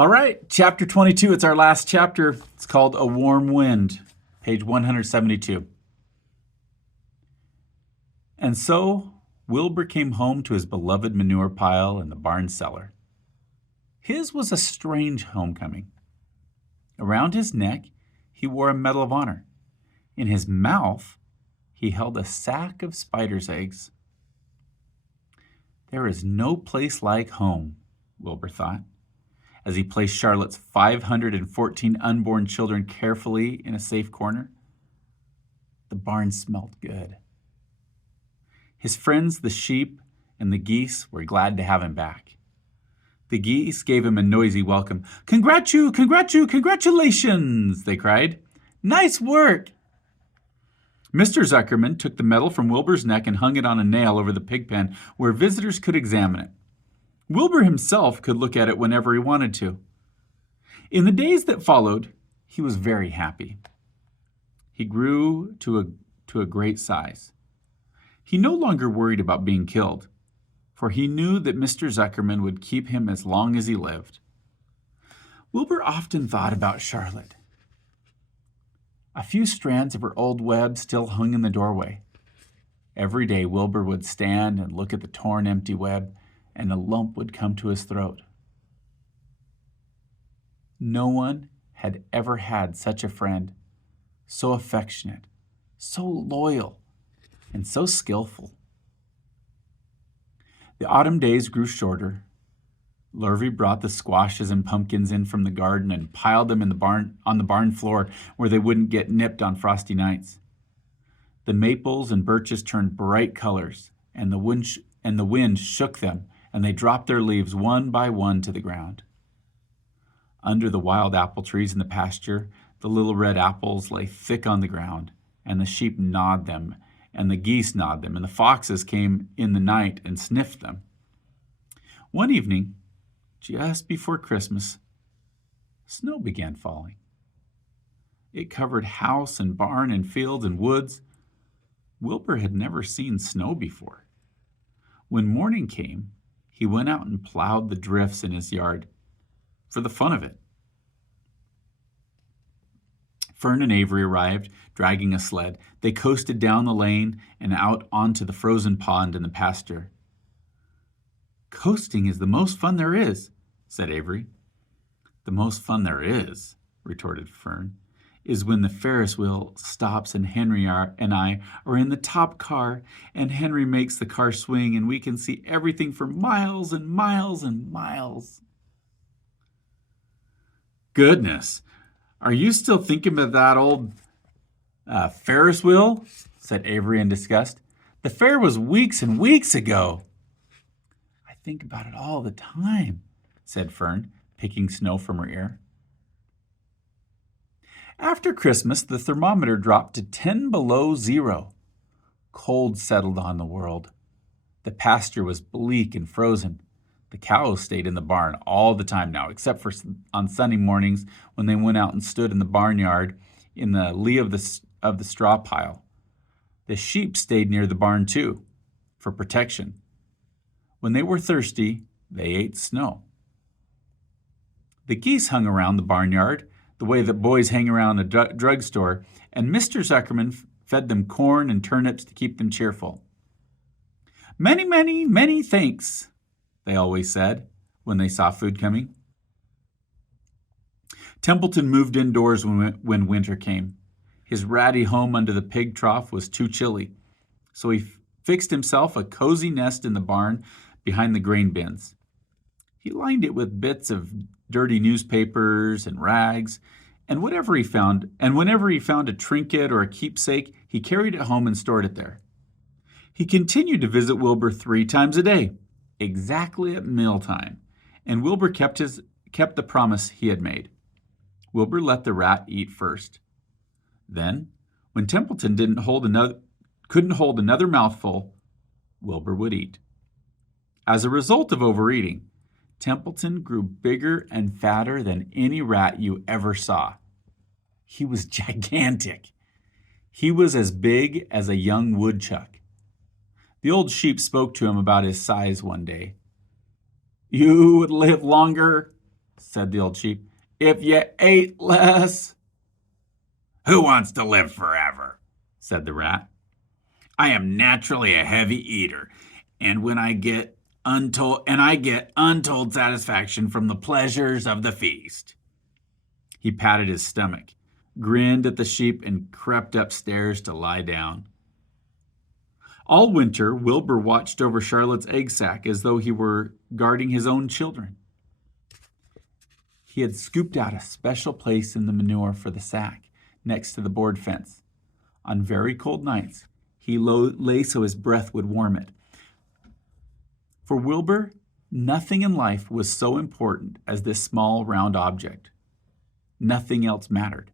All right, chapter 22. It's our last chapter. It's called A Warm Wind, page 172. And so Wilbur came home to his beloved manure pile in the barn cellar. His was a strange homecoming. Around his neck, he wore a Medal of Honor. In his mouth, he held a sack of spider's eggs. There is no place like home, Wilbur thought, as he placed Charlotte's 514 unborn children carefully in a safe corner. The barn smelled good. His friends, the sheep and the geese, were glad to have him back. The geese gave him a noisy welcome. Congratulations, they cried. Nice work. Mr. Zuckerman took the medal from Wilbur's neck and hung it on a nail over the pig pen where visitors could examine it. Wilbur himself could look at it whenever he wanted to. In the days that followed, he was very happy. He grew to a great size. He no longer worried about being killed, for he knew that Mr. Zuckerman would keep him as long as he lived. Wilbur often thought about Charlotte. A few strands of her old web still hung in the doorway. Every day Wilbur would stand and look at the torn, empty web, and a lump would come to his throat. No one had ever had such a friend, so affectionate, so loyal, and so skillful. The autumn days grew shorter. Lurvy brought the squashes and pumpkins in from the garden and piled them in the barn on the barn floor where they wouldn't get nipped on frosty nights. The maples and birches turned bright colors, and the wind shook them, and they dropped their leaves one by one to the ground. Under the wild apple trees in the pasture, the little red apples lay thick on the ground, and the sheep gnawed them, and the geese gnawed them, and the foxes came in the night and sniffed them. One evening, just before Christmas, snow began falling. It covered house and barn and fields and woods. Wilbur had never seen snow before. When morning came, he went out and plowed the drifts in his yard for the fun of it. Fern and Avery arrived, dragging a sled. They coasted down the lane and out onto the frozen pond in the pasture. "Coasting is the most fun there is," said Avery. "The most fun there is," retorted Fern, "is when the Ferris wheel stops and Henry and I are in the top car, and Henry makes the car swing and we can see everything for miles and miles and miles." "Goodness, are you still thinking about that old Ferris wheel?" said Avery in disgust. "The fair was weeks and weeks ago." "I think about it all the time," said Fern, picking snow from her ear. After Christmas, the thermometer dropped to 10 below zero. Cold settled on the world. The pasture was bleak and frozen. The cows stayed in the barn all the time now, except for on Sunday mornings when they went out and stood in the barnyard in the lee of the straw pile. The sheep stayed near the barn too, for protection. When they were thirsty, they ate snow. The geese hung around the barnyard the way that boys hang around a drugstore, and Mr. Zuckerman fed them corn and turnips to keep them cheerful. "Many, many, many thanks," they always said when they saw food coming. Templeton moved indoors when winter came. His ratty home under the pig trough was too chilly, so he fixed himself a cozy nest in the barn behind the grain bins. He lined it with bits of dirty newspapers and rags, and whenever he found a trinket or a keepsake, he carried it home and stored it there. He continued to visit Wilbur 3 times a day, exactly at mealtime, and Wilbur kept the promise he had made. Wilbur let the rat eat first. Then, when Templeton couldn't hold another mouthful, Wilbur would eat. As a result of overeating, Templeton grew bigger and fatter than any rat you ever saw. He was gigantic. He was as big as a young woodchuck. The old sheep spoke to him about his size one day. "You would live longer," said the old sheep. "If you ate less." "Who wants to live forever?" said the rat. "I am naturally a heavy eater, and I get untold satisfaction from the pleasures of the feast." He patted his stomach, grinned at the sheep, and crept upstairs to lie down. All winter, Wilbur watched over Charlotte's egg sack as though he were guarding his own children. He had scooped out a special place in the manure for the sack, next to the board fence. On very cold nights, he lay so his breath would warm it. For Wilbur, nothing in life was so important as this small round object. Nothing else mattered.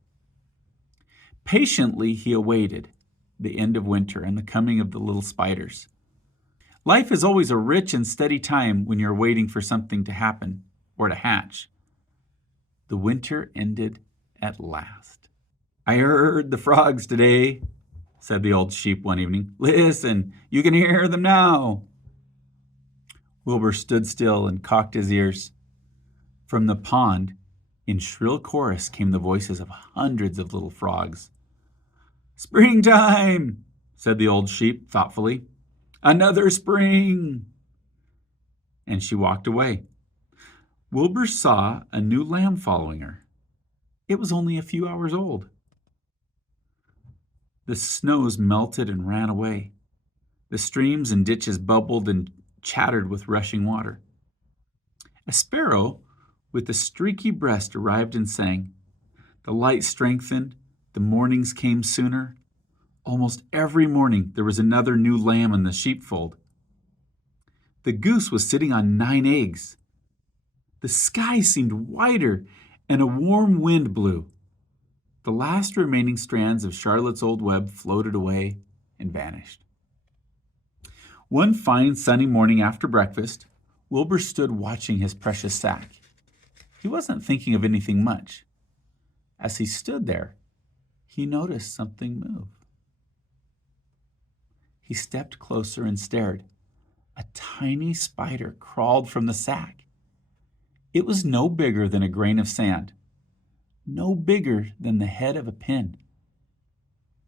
Patiently, he awaited the end of winter and the coming of the little spiders. Life is always a rich and steady time when you're waiting for something to happen or to hatch. The winter ended at last. "I heard the frogs today," said the old sheep one evening. "Listen, you can hear them now." Wilbur stood still and cocked his ears. From the pond, in shrill chorus, came the voices of hundreds of little frogs. "Springtime," said the old sheep thoughtfully. "Another spring." And she walked away. Wilbur saw a new lamb following her. It was only a few hours old. The snows melted and ran away. The streams and ditches bubbled and chattered with rushing water. A sparrow with a streaky breast arrived and sang. The light strengthened. The mornings came sooner. Almost every morning there was another new lamb in the sheepfold. The goose was sitting on 9 eggs. The sky seemed whiter, and a warm wind blew. The last remaining strands of Charlotte's old web floated away and vanished. One fine sunny morning after breakfast, Wilbur stood watching his precious sack. He wasn't thinking of anything much. As he stood there, he noticed something move. He stepped closer and stared. A tiny spider crawled from the sack. It was no bigger than a grain of sand, no bigger than the head of a pin.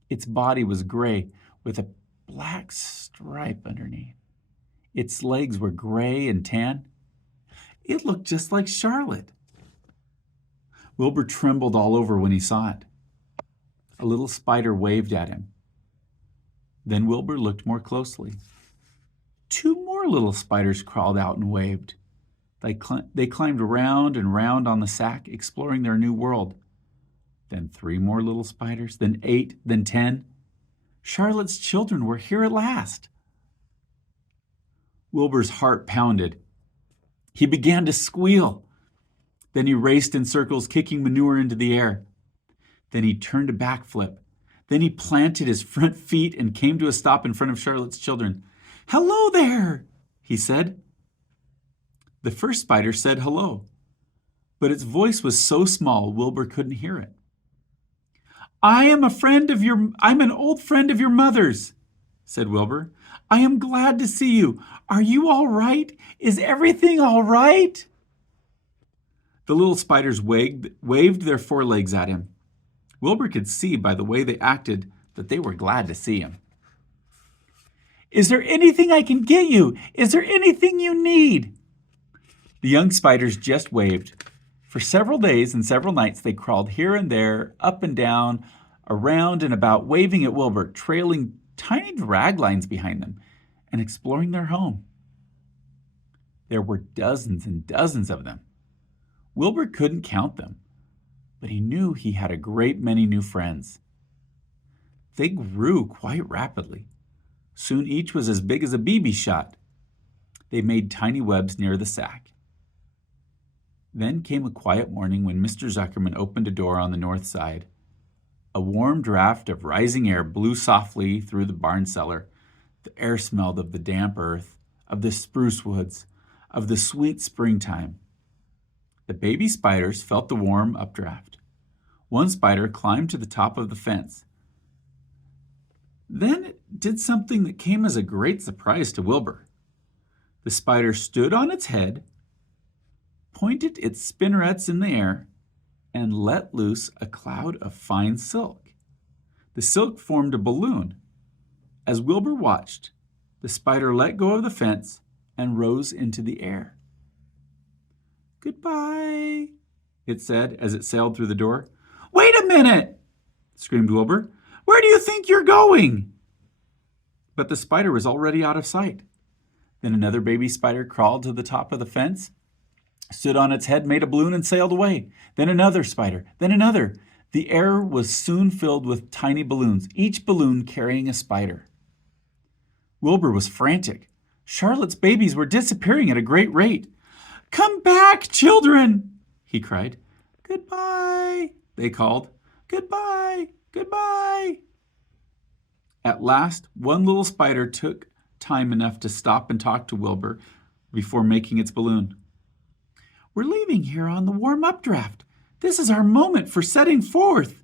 Its body was gray with a black stripe underneath. Its legs were gray and tan. It looked just like Charlotte. Wilbur trembled all over when he saw it. A little spider waved at him. Then Wilbur looked more closely. 2 more little spiders crawled out and waved. They climbed round and round on the sack, exploring their new world. Then 3 more little spiders, then 8, then 10. Charlotte's children were here at last. Wilbur's heart pounded. He began to squeal. Then he raced in circles, kicking manure into the air. Then he turned a backflip. Then he planted his front feet and came to a stop in front of Charlotte's children. "Hello there," he said. The first spider said hello, but its voice was so small Wilbur couldn't hear it. I'm an old friend of your mother's," said Wilbur. "I am glad to see you. Are you all right? Is everything all right?" The little spiders waved their forelegs at him. Wilbur could see by the way they acted that they were glad to see him. "Is there anything I can get you? Is there anything you need?" The young spiders just waved. For several days and several nights they crawled here and there, up and down, around and about, waving at Wilbur, trailing tiny drag lines behind them, and exploring their home. There were dozens and dozens of them. Wilbur couldn't count them, but he knew he had a great many new friends. They grew quite rapidly. Soon each was as big as a BB shot. They made tiny webs near the sack. Then came a quiet morning when Mr. Zuckerman opened a door on the north side. A warm draft of rising air blew softly through the barn cellar. The air smelled of the damp earth, of the spruce woods, of the sweet springtime. The baby spiders felt the warm updraft. One spider climbed to the top of the fence. Then it did something that came as a great surprise to Wilbur. The spider stood on its head, pointed its spinnerets in the air, and let loose a cloud of fine silk. The silk formed a balloon. As Wilbur watched, the spider let go of the fence and rose into the air. "Goodbye," it said as it sailed through the door. "Wait a minute!" screamed Wilbur. "Where do you think you're going?" But the spider was already out of sight. Then another baby spider crawled to the top of the fence, stood on its head, made a balloon, and sailed away. Then another spider, then another. The air was soon filled with tiny balloons, each balloon carrying a spider. Wilbur was frantic. Charlotte's babies were disappearing at a great rate. "Come back, children!" he cried. "Goodbye," they called. "Goodbye, goodbye." At last, one little spider took time enough to stop and talk to Wilbur before making its balloon. "We're leaving here on the warm-up draft. This is our moment for setting forth.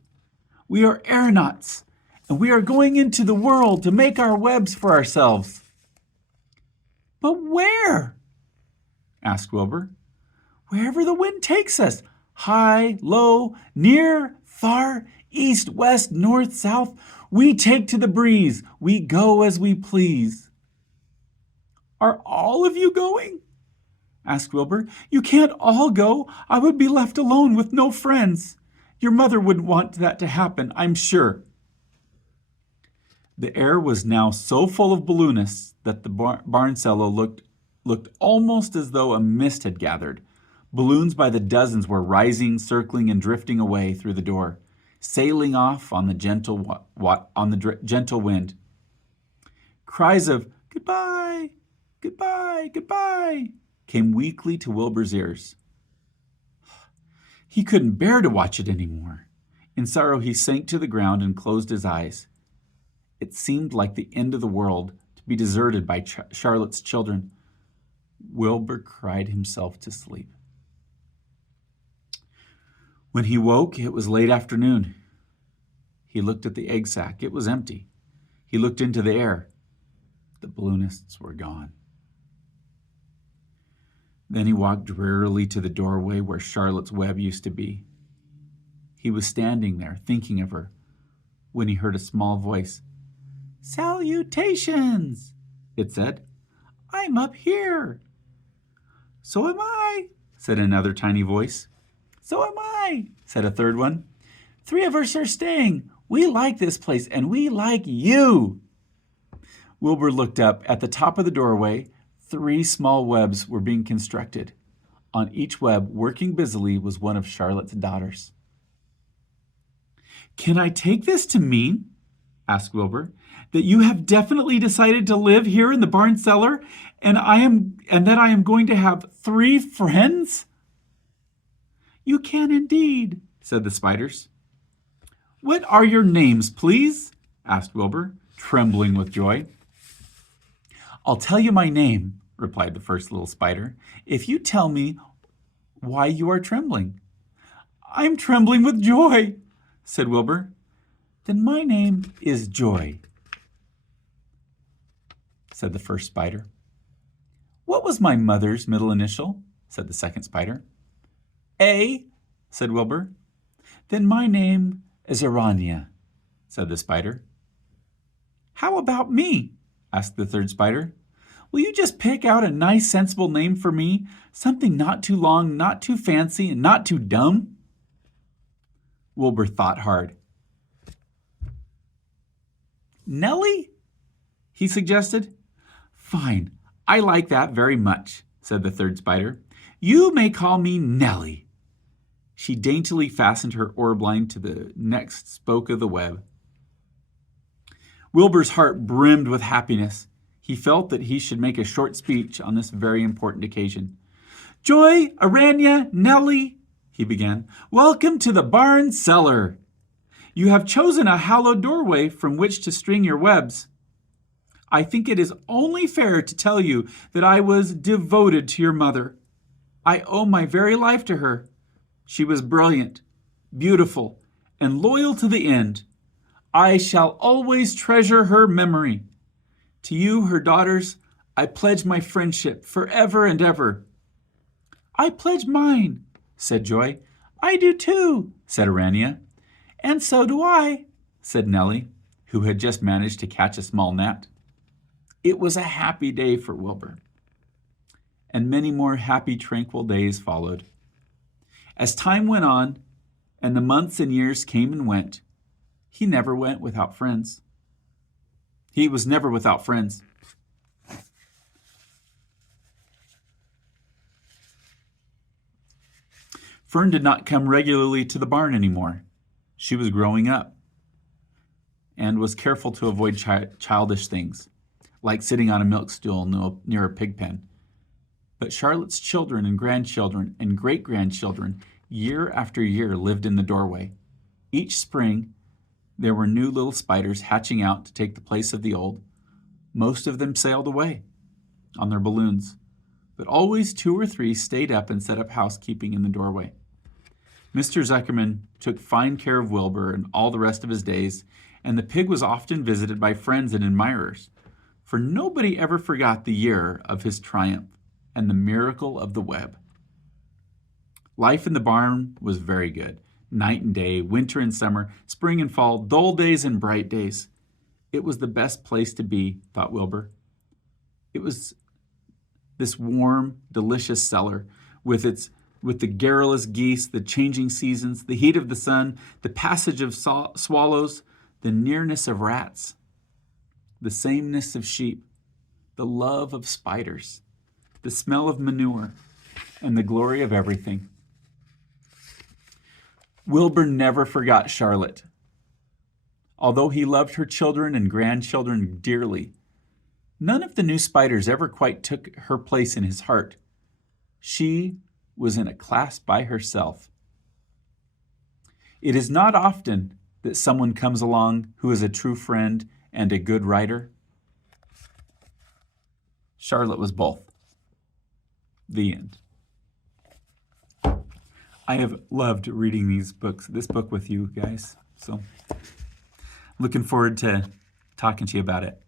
We are aeronauts, and we are going into the world to make our webs for ourselves." "But where?" asked Wilbur. "Wherever the wind takes us. High, low, near, far, east, west, north, south. We take to the breeze. We go as we please." "Are all of you going?" asked Wilbur. "You can't all go. I would be left alone with no friends. Your mother wouldn't want that to happen, I'm sure." The air was now so full of balloonists that the barn cellar looked almost as though a mist had gathered. Balloons by the dozens were rising, circling, and drifting away through the door, sailing off on the gentle wind. Cries of "Goodbye, goodbye, goodbye" came weakly to Wilbur's ears. He couldn't bear to watch it anymore. In sorrow, he sank to the ground and closed his eyes. It seemed like the end of the world to be deserted by Charlotte's children. Wilbur cried himself to sleep. When he woke, it was late afternoon. He looked at the egg sack. It was empty. He looked into the air. The balloonists were gone. Then he walked drearily to the doorway where Charlotte's web used to be. He was standing there, thinking of her, when he heard a small voice. "Salutations," it said. "I'm up here." "So am I," said another tiny voice. "So am I," said a third one. "Three of us are staying. We like this place, and we like you." Wilbur looked up. At the top of the doorway, 3 small webs were being constructed. On each web, working busily, was one of Charlotte's daughters. "Can I take this to mean," asked Wilbur, "that you have definitely decided to live here in the barn cellar, and that I am going to have 3 friends?" "You can indeed," said the spiders. "What are your names, please?" asked Wilbur, trembling with joy. "I'll tell you my name," replied the first little spider, "if you tell me why you are trembling." "I'm trembling with joy," said Wilbur. "Then my name is Joy," said the first spider. "What was my mother's middle initial?" said the second spider. "A," said Wilbur. "Then my name is Aranya," said the spider. "How about me?" asked the third spider. "Will you just pick out a nice, sensible name for me? Something not too long, not too fancy, and not too dumb?" Wilbur thought hard. "Nellie?" he suggested. "Fine, I like that very much," said the third spider. "You may call me Nellie." She daintily fastened her orb line to the next spoke of the web. Wilbur's heart brimmed with happiness. He felt that he should make a short speech on this very important occasion. "Joy, Aranya, Nellie," he began, "welcome to the barn cellar. You have chosen a hallowed doorway from which to string your webs. I think it is only fair to tell you that I was devoted to your mother. I owe my very life to her. She was brilliant, beautiful, and loyal to the end. I shall always treasure her memory. To you, her daughters, I pledge my friendship forever and ever. I pledge mine, said Joy. I do too, said Arania. And so do I, said Nellie, who had just managed to catch a small gnat. It was a happy day for Wilbur, and many more happy, tranquil days followed. As time went on, and the months and years came and went, he never went without friends. He was never without friends. Fern did not come regularly to the barn anymore. She was growing up and was careful to avoid childish things, like sitting on a milk stool near a pig pen. But Charlotte's children and grandchildren and great-grandchildren, year after year, lived in the doorway. Each spring, there were new little spiders hatching out to take the place of the old. Most of them sailed away on their balloons, but always 2 or 3 stayed up and set up housekeeping in the doorway. Mr. Zuckerman took fine care of Wilbur and all the rest of his days, and the pig was often visited by friends and admirers, for nobody ever forgot the year of his triumph and the miracle of the web. Life in the barn was very good. Night and day, winter and summer, spring and fall, dull days and bright days. It was the best place to be, thought Wilbur. It was this warm, delicious cellar with the garrulous geese, the changing seasons, the heat of the sun, the passage of swallows, the nearness of rats, the sameness of sheep, the love of spiders, the smell of manure, and the glory of everything. Wilbur never forgot Charlotte. Although he loved her children and grandchildren dearly, none of the new spiders ever quite took her place in his heart. She was in a class by herself. It is not often that someone comes along who is a true friend and a good writer. Charlotte was both. The end. I have loved reading this book with you guys. So looking forward to talking to you about it.